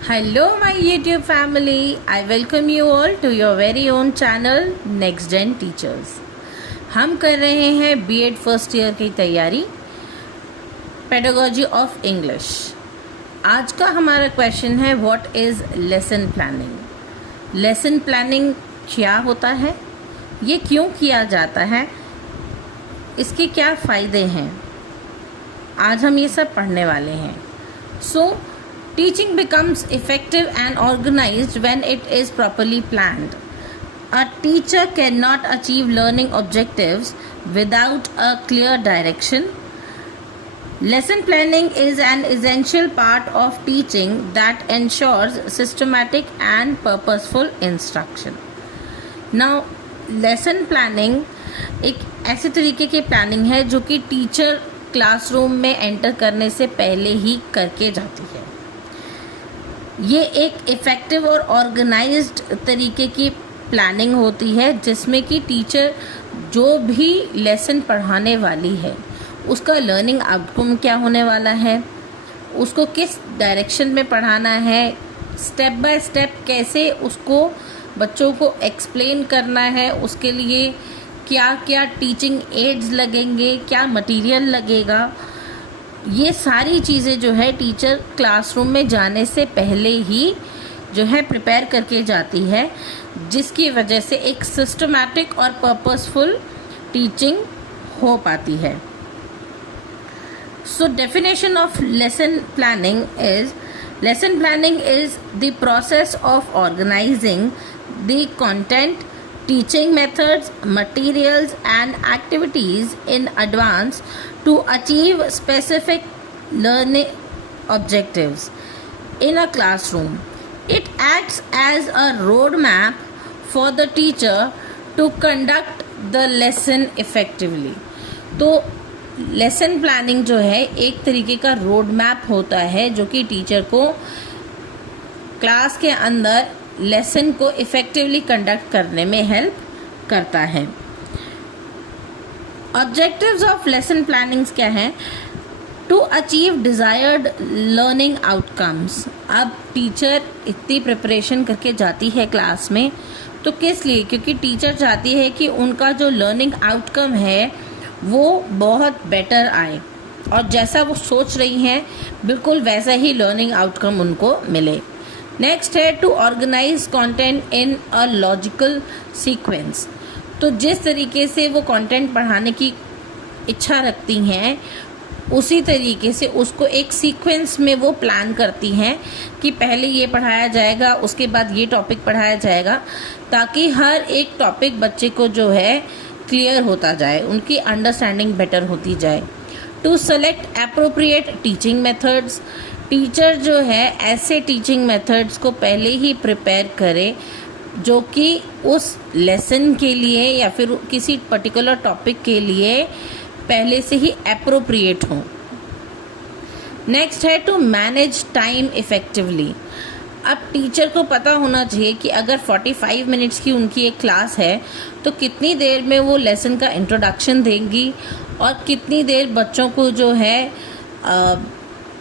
Hello, my YouTube family. I welcome you all to your very own channel Next Gen Teachers. हम कर रहे हैं B.Ed first year की तैयारी, pedagogy of English. आज का हमारा क्वेश्चन है what is lesson planning. Lesson planning क्या होता है, ये क्यों किया जाता है, इसके क्या फ़ायदे हैं, आज हम ये सब पढ़ने वाले हैं। Teaching becomes effective and organized when it is properly planned. A teacher cannot achieve learning objectives without a clear direction. Lesson planning is an essential part of teaching that ensures systematic and purposeful instruction. Now, lesson planning एक ऐसे तरीके की planning है जो कि teacher classroom में enter करने से पहले ही करके जाती है। ये एक इफ़ेक्टिव और ऑर्गेनाइज्ड तरीके की प्लानिंग होती है जिसमें कि टीचर जो भी लेसन पढ़ाने वाली है उसका लर्निंग आउटकम क्या होने वाला है, उसको किस डायरेक्शन में पढ़ाना है, स्टेप बाय स्टेप कैसे उसको बच्चों को एक्सप्लेन करना है, उसके लिए क्या क्या टीचिंग एड्स लगेंगे, क्या मटेरियल लगेगा, ये सारी चीज़ें जो है टीचर क्लासरूम में जाने से पहले ही जो है प्रिपेयर करके जाती है, जिसकी वजह से एक सिस्टमैटिक और पर्पसफुल टीचिंग हो पाती है। So definition of lesson planning is the process of organising the content, teaching methods, materials and activities in advance to achieve specific learning objectives in a classroom. It acts as a roadmap for the teacher to conduct the lesson effectively. तो lesson planning जो है एक तरीके का road map होता है जो कि टीचर को क्लास के अंदर लेसन को इफ़ेक्टिवली कंडक्ट करने में हेल्प करता है। ऑब्जेक्टिव्स ऑफ लेसन प्लानिंग्स क्या हैं? To achieve desired learning outcomes. अब टीचर इतनी प्रिपरेशन करके जाती है क्लास में तो किस लिए? क्योंकि टीचर चाहती है कि उनका जो लर्निंग आउटकम है वो बहुत बेटर आए और जैसा वो सोच रही हैं बिल्कुल वैसा ही लर्निंग आउटकम उनको मिले। नेक्स्ट है to organise content in a logical sequence. तो जिस तरीके से वो कंटेंट पढ़ाने की इच्छा रखती हैं उसी तरीके से उसको एक सीक्वेंस में वो प्लान करती हैं कि पहले ये पढ़ाया जाएगा, उसके बाद ये टॉपिक पढ़ाया जाएगा, ताकि हर एक टॉपिक बच्चे को जो है क्लियर होता जाए, उनकी अंडरस्टैंडिंग बेटर होती जाए। To select appropriate teaching methods. Teacher जो है ऐसे टीचिंग मेथड्स को पहले ही प्रिपेयर करे जो कि उस लेसन के लिए या फिर किसी पर्टिकुलर टॉपिक के लिए पहले से ही एप्रोप्रिएट हो। नेक्स्ट है टू मैनेज टाइम इफ़ेक्टिवली। अब टीचर को पता होना चाहिए कि अगर 45 मिनट्स की उनकी एक क्लास है तो कितनी देर में वो लेसन का इंट्रोडक्शन देंगी और कितनी देर बच्चों को जो है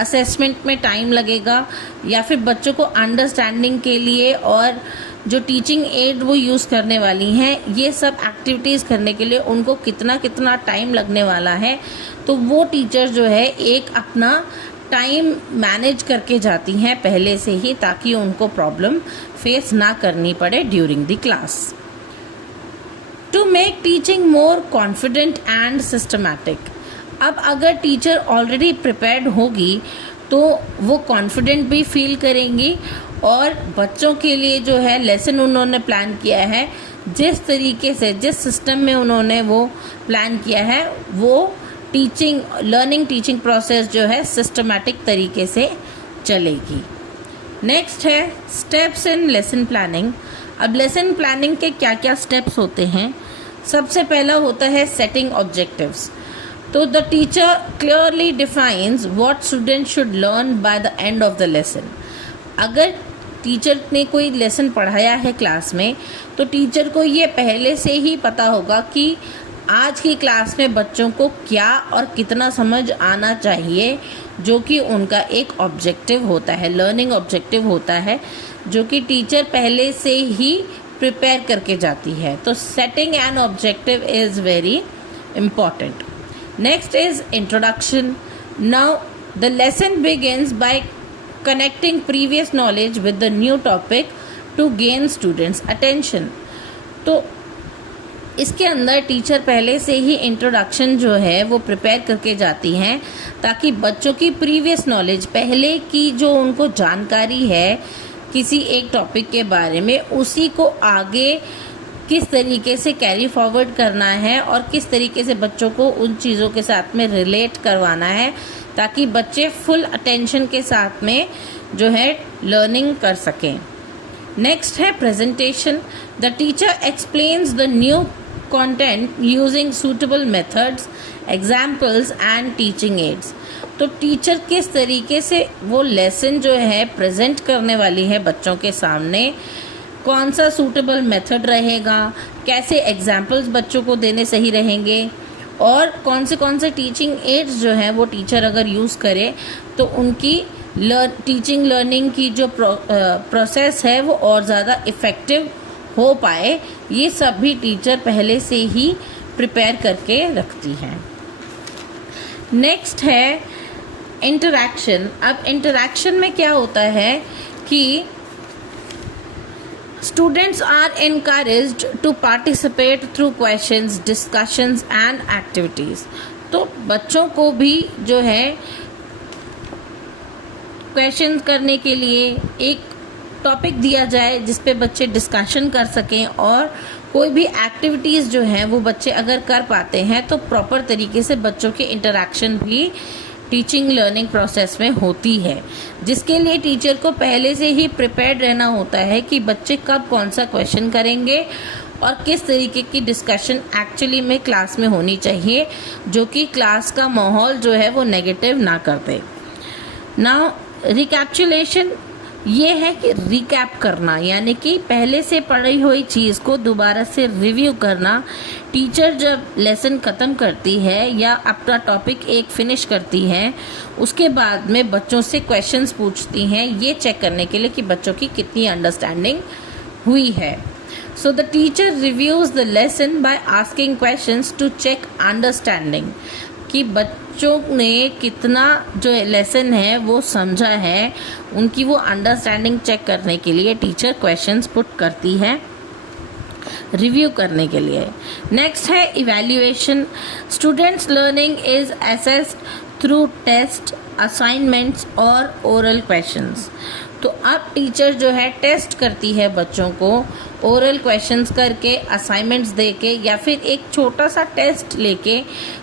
असेसमेंट में टाइम लगेगा या फिर बच्चों को अंडरस्टैंडिंग के लिए और जो टीचिंग एड वो यूज़ करने वाली हैं ये सब एक्टिविटीज़ करने के लिए उनको कितना कितना टाइम लगने वाला है। तो वो टीचर जो है एक अपना टाइम मैनेज करके जाती हैं पहले से ही, ताकि उनको प्रॉब्लम फेस ना करनी पड़े during the class. To make teaching more confident and systematic. अब अगर टीचर ऑलरेडी प्रिपेयर्ड होगी तो वो कॉन्फिडेंट भी फील करेंगी और बच्चों के लिए जो है लेसन उन्होंने प्लान किया है, जिस तरीके से जिस सिस्टम में उन्होंने वो प्लान किया है वो लर्निंग टीचिंग प्रोसेस जो है सिस्टमैटिक तरीके से चलेगी। नेक्स्ट है स्टेप्स इन लेसन प्लानिंग। अब लेसन प्लानिंग के क्या क्या स्टेप्स होते हैं? सबसे पहला होता है सेटिंग ऑब्जेक्टिव्स। तो the teacher clearly defines what student should learn by the end of the lesson. अगर टीचर ने कोई लेसन पढ़ाया है क्लास में तो टीचर को ये पहले से ही पता होगा कि आज की क्लास में बच्चों को क्या और कितना समझ आना चाहिए जो कि उनका एक ऑब्जेक्टिव होता है, लर्निंग ऑब्जेक्टिव होता है, जो कि टीचर पहले से ही प्रिपेयर करके जाती है। तो setting an objective is very important. Next is introduction. Now the lesson begins by connecting previous knowledge with the new topic to gain students attention. तो इसके अंदर टीचर पहले से ही इंट्रोडक्शन जो है वो प्रिपेयर करके जाती हैं, ताकि बच्चों की प्रीवियस नॉलेज, पहले की जो उनको जानकारी है किसी एक टॉपिक के बारे में, उसी को आगे किस तरीके से कैरी फॉरवर्ड करना है और किस तरीके से बच्चों को उन चीज़ों के साथ में रिलेट करवाना है, ताकि बच्चे फुल अटेंशन के साथ में जो है लर्निंग कर सकें। नेक्स्ट है presentation. The teacher explains the new content using suitable methods, examples and teaching ads. तो टीचर किस तरीके से वो लेसन जो है प्रेजेंट करने वाली है बच्चों के सामने, कौन सा सूटेबल मेथड रहेगा, कैसे एग्जाम्पल्स बच्चों को देने सही रहेंगे, और कौन से टीचिंग एड्स जो हैं वो टीचर अगर यूज़ करे तो उनकी टीचिंग लर्निंग की जो प्रोसेस है वो और ज़्यादा इफ़ेक्टिव हो पाए, ये सब भी टीचर पहले से ही प्रिपेयर करके रखती हैं। नेक्स्ट है इंटरैक्शन। अब इंटरैक्शन में क्या होता है कि Students are encouraged to participate through questions, discussions and activities. तो बच्चों को भी जो है क्वेश्चन करने के लिए एक टॉपिक दिया जाए जिस पे बच्चे डिस्कशन कर सकें, और कोई भी एक्टिविटीज़ जो हैं वो बच्चे अगर कर पाते हैं तो प्रॉपर तरीके से बच्चों के इंटरेक्शन भी टीचिंग लर्निंग प्रोसेस में होती है, जिसके लिए टीचर को पहले से ही प्रिपेयर्ड रहना होता है कि बच्चे कब कौन सा क्वेश्चन करेंगे और किस तरीके की डिस्कशन एक्चुअली में क्लास में होनी चाहिए, जो कि क्लास का माहौल जो है वो नेगेटिव ना कर दे। नाउ रिकैप्चुलेशन ये है कि रिकैप करना, यानी कि पहले से पढ़ी हुई चीज़ को दोबारा से रिव्यू करना। टीचर जब लेसन ख़त्म करती है या अपना टॉपिक एक फिनिश करती है, उसके बाद में बच्चों से क्वेश्चंस पूछती हैं, ये चेक करने के लिए कि बच्चों की कितनी अंडरस्टैंडिंग हुई है। So the teacher reviews the lesson by asking questions to check understanding, कि बच्चों ने कितना जो लेसन है वो समझा है, उनकी वो अंडरस्टैंडिंग चेक करने के लिए टीचर क्वेश्चंस पुट करती है रिव्यू करने के लिए। नेक्स्ट है evaluation. Students learning is assessed through test, assignments और ओरल क्वेश्चंस। तो अब टीचर जो है टेस्ट करती है बच्चों को, ओरल क्वेश्चंस करके, असाइनमेंट्स देके, या फिर एक छोटा सा टेस्ट लेके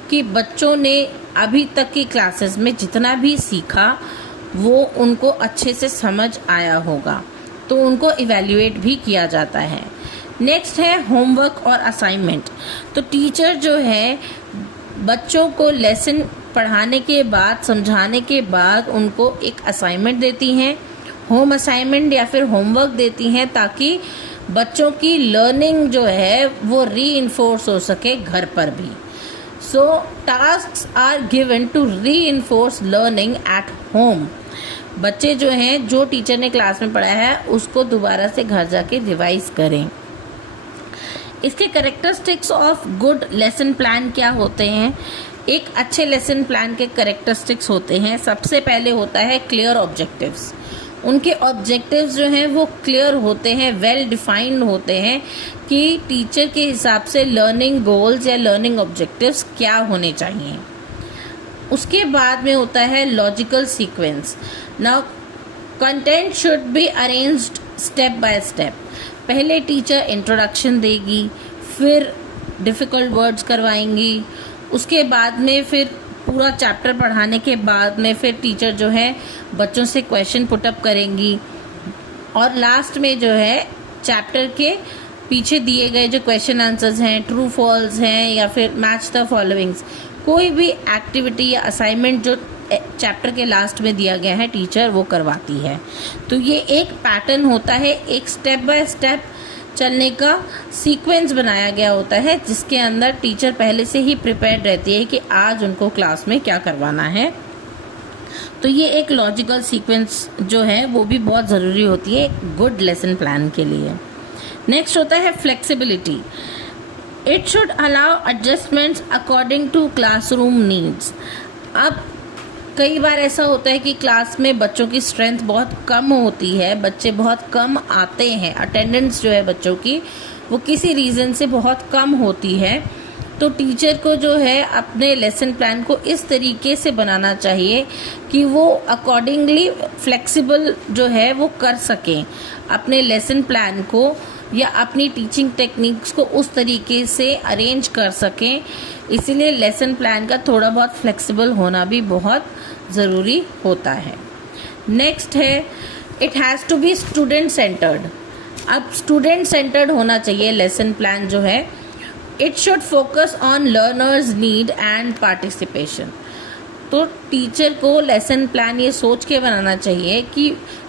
कि बच्चों ने अभी तक की क्लासेस में जितना भी सीखा वो उनको अच्छे से समझ आया होगा, तो उनको इवैल्यूएट भी किया जाता है। नेक्स्ट है होमवर्क और असाइनमेंट। तो टीचर जो है बच्चों को लेसन पढ़ाने के बाद, समझाने के बाद उनको एक असाइनमेंट देती हैं, होम असाइनमेंट या फिर होमवर्क देती हैं, ताकि बच्चों की लर्निंग जो है वो रीइंफोर्स हो सके घर पर भी। So tasks are given to reinforce learning at home. बच्चे जो हैं, जो टीचर ने क्लास में पढ़ाया है उसको दोबारा से घर जाके रिवाइज करें। इसके characteristics of good lesson plan क्या होते हैं? एक अच्छे लेसन प्लान के कैरेक्टरिस्टिक्स होते हैं, सबसे पहले होता है क्लियर ऑब्जेक्टिव्स। उनके ऑब्जेक्टिव्स जो हैं वो क्लियर होते हैं, वेल डिफाइंड होते हैं कि टीचर के हिसाब से लर्निंग गोल्स या लर्निंग ऑब्जेक्टिव्स क्या होने चाहिए। उसके बाद में होता है logical sequence. Now content should be arranged step by step. पहले टीचर इंट्रोडक्शन देगी, फिर डिफ़िकल्ट वर्ड्स करवाएंगी, उसके बाद में फिर पूरा चैप्टर पढ़ाने के बाद में फिर टीचर जो है बच्चों से क्वेश्चन पुटअप करेंगी, और लास्ट में जो है चैप्टर के पीछे दिए गए जो क्वेश्चन आंसर्स हैं, ट्रू फॉल्स हैं या फिर मैच द फॉलोइंग्स, कोई भी एक्टिविटी या असाइनमेंट जो चैप्टर के लास्ट में दिया गया है टीचर वो करवाती है। तो ये एक पैटर्न होता है, एक स्टेप बाय स्टेप चलने का सीक्वेंस बनाया गया होता है, जिसके अंदर टीचर पहले से ही प्रिपेयर्ड रहती है कि आज उनको क्लास में क्या करवाना है। तो ये एक लॉजिकल सीक्वेंस जो है वो भी बहुत ज़रूरी होती है एक गुड लेसन प्लान के लिए। नेक्स्ट होता है flexibility. It should allow adjustments according to classroom needs. अब कई बार ऐसा होता है कि क्लास में बच्चों की स्ट्रेंथ बहुत कम होती है, बच्चे बहुत कम आते हैं, अटेंडेंस जो है बच्चों की वो किसी रीज़न से बहुत कम होती है। तो टीचर को जो है अपने लेसन प्लान को इस तरीके से बनाना चाहिए कि वो अकॉर्डिंगली फ्लेक्सिबल जो है वो कर सकें अपने लेसन प्लान को, या अपनी टीचिंग टेक्निक्स को उस तरीके से अरेंज कर सकें। इसीलिए लेसन प्लान का थोड़ा बहुत फ्लेक्सिबल होना भी बहुत ज़रूरी होता है। नेक्स्ट है it has to be student centred. अब स्टूडेंट सेंटर्ड होना चाहिए लेसन प्लान जो है। It should focus on learners need and participation. तो टीचर को लेसन प्लान ये सोच के बनाना चाहिए कि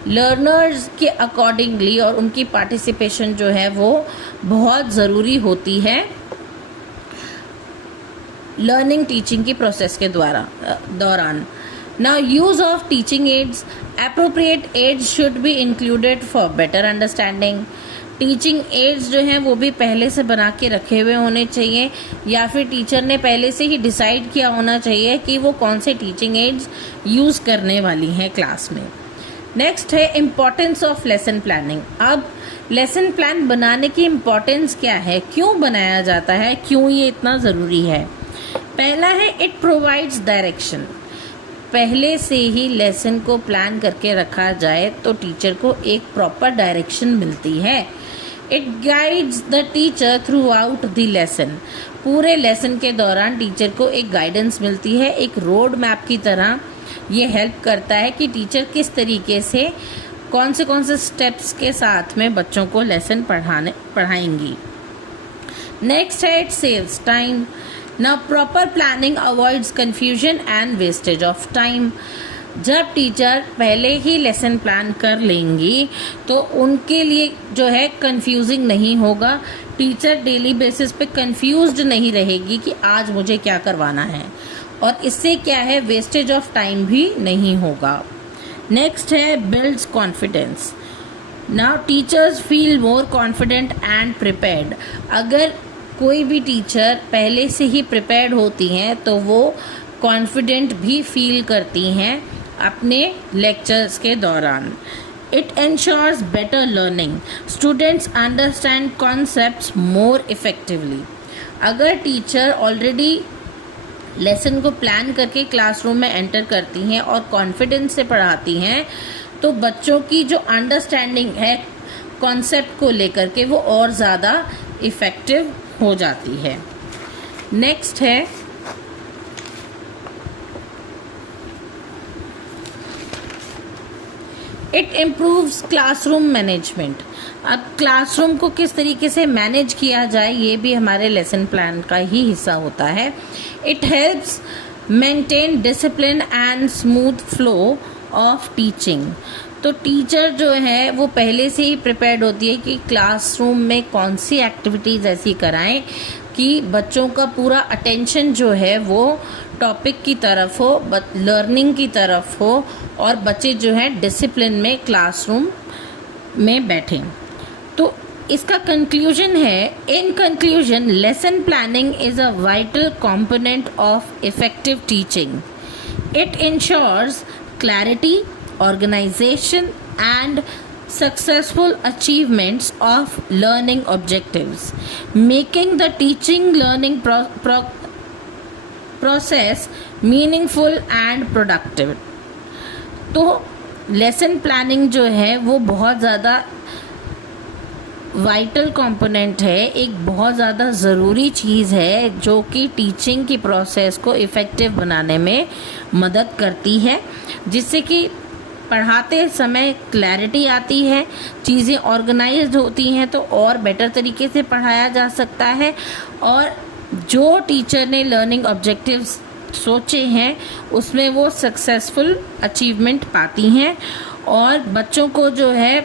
लर्नर्स के अकॉर्डिंगली और उनकी पार्टिसिपेशन जो है वो बहुत ज़रूरी होती है लर्निंग टीचिंग की प्रोसेस के दौरान। Now use of teaching aids. Appropriate aids should be included for better understanding. Teaching aids जो हैं वो भी पहले से बना के रखे हुए होने चाहिए, या फिर टीचर ने पहले से ही डिसाइड किया होना चाहिए कि वो कौन से टीचिंग एड्स यूज़ करने वाली हैं क्लास में। नेक्स्ट है इम्पॉर्टेंस ऑफ लेसन प्लानिंग। अब लेसन प्लान बनाने की इम्पॉर्टेंस क्या है, क्यों बनाया जाता है, क्यों ये इतना ज़रूरी है। पहला है इट प्रोवाइड्स डायरेक्शन। पहले से ही लेसन को प्लान करके रखा जाए तो टीचर को एक प्रॉपर डायरेक्शन मिलती है। It guides the teacher through out the lesson. पूरे लेसन के दौरान टीचर को एक गाइडेंस मिलती है, एक रोड मैप की तरह। ये हेल्प करता है कि टीचर किस तरीके से कौन से स्टेप्स के साथ में बच्चों को लेसन पढ़ाएंगी। नेक्स्ट है it saves time. Now proper planning avoids confusion and wastage of time. जब टीचर पहले ही लेसन प्लान कर लेंगी तो उनके लिए जो है कंफ्यूजिंग नहीं होगा। टीचर डेली बेसिस पे कंफ्यूज्ड नहीं रहेगी कि आज मुझे क्या करवाना है, और इससे क्या है वेस्टेज ऑफ टाइम भी नहीं होगा। नेक्स्ट है builds confidence. Now teachers feel more confident and prepared. अगर कोई भी टीचर पहले से ही प्रिपेयर्ड होती हैं तो वो कॉन्फिडेंट भी फील करती हैं अपने लेक्चर्स के दौरान। It ensures better learning. Students understand concepts more effectively. अगर टीचर ऑलरेडी लेसन को प्लान करके क्लासरूम में एंटर करती हैं और कॉन्फिडेंस से पढ़ाती हैं तो बच्चों की जो अंडरस्टैंडिंग है कॉन्सेप्ट को लेकर के वो और ज़्यादा इफ़ेक्टिव हो जाती है। नेक्स्ट है इट इम्प्रूव्स क्लासरूम मैनेजमेंट। अब क्लासरूम को किस तरीके से मैनेज किया जाए ये भी हमारे लेसन प्लान का ही हिस्सा होता है। It helps maintain discipline and smooth flow of teaching. तो टीचर जो है वो पहले से ही प्रिपेयर्ड होती है कि क्लासरूम में कौन सी एक्टिविटीज़ ऐसी कराएं कि बच्चों का पूरा अटेंशन जो है वो टॉपिक की तरफ हो, लर्निंग की तरफ हो, और बच्चे जो है डिसिप्लिन में क्लासरूम में बैठें। तो इसका कंक्लूजन है, in conclusion lesson planning is a vital component of effective teaching. It ensures clarity, organization and successful achievements of learning objectives, making the teaching learning process meaningful and productive. तो lesson planning जो है वो बहुत ज़्यादा vital component है, एक बहुत ज़्यादा ज़रूरी चीज़ है जो कि टीचिंग की प्रोसेस को इफ़ेक्टिव बनाने में मदद करती है, जिससे कि पढ़ाते समय क्लैरिटी आती है, चीज़ें ऑर्गेनाइज्ड होती हैं तो और बेटर तरीके से पढ़ाया जा सकता है, और जो टीचर ने लर्निंग ऑब्जेक्टिव्स सोचे हैं उसमें वो सक्सेसफुल अचीवमेंट पाती हैं, और बच्चों को जो है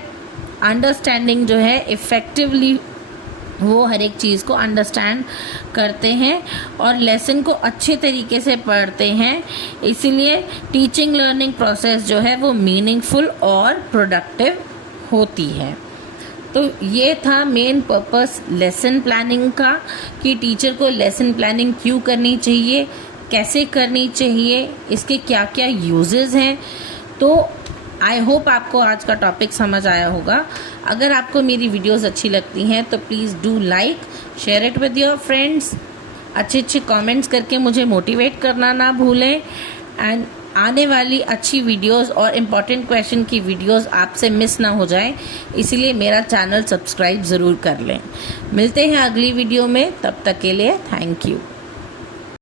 अंडरस्टैंडिंग जो है इफ़ेक्टिवली वो हर एक चीज़ को अंडरस्टैंड करते हैं और लेसन को अच्छे तरीके से पढ़ते हैं। इसीलिए टीचिंग लर्निंग प्रोसेस जो है वो मीनिंगफुल और प्रोडक्टिव होती है। तो ये था मेन पर्पस लेसन प्लानिंग का कि टीचर को लेसन प्लानिंग क्यों करनी चाहिए, कैसे करनी चाहिए, इसके क्या क्या यूजेस हैं। तो आई होप आपको आज का टॉपिक समझ आया होगा। अगर आपको मेरी वीडियोस अच्छी लगती हैं तो please do like, share it with your friends. अच्छे अच्छे कमेंट्स करके मुझे मोटिवेट करना ना भूलें। एंड आने वाली अच्छी वीडियोस और इम्पॉर्टेंट क्वेश्चन की वीडियोस आपसे मिस ना हो जाए, इसीलिए मेरा चैनल सब्सक्राइब ज़रूर कर लें। मिलते हैं अगली वीडियो में, तब तक के लिए थैंक यू।